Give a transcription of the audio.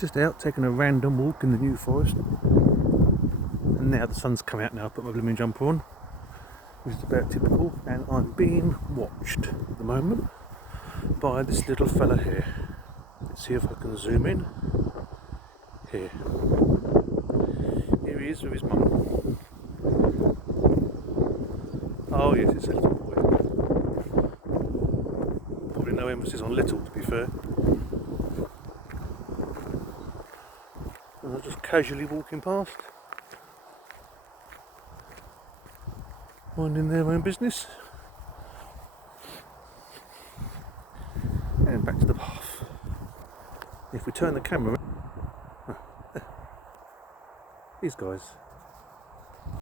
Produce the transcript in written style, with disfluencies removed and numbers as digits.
Just out taking a random walk in the New Forest, and now the sun's come out now. I put my blooming jumper on, which is about typical, and I'm being watched at the moment by this little fella here. Let's see if I can zoom in. Here he is with his mum. Oh yes, it's a little boy. Probably no emphasis on little, to be fair. And I'm just casually walking past, minding their own business, and back to the path. If we turn the camera, these guys.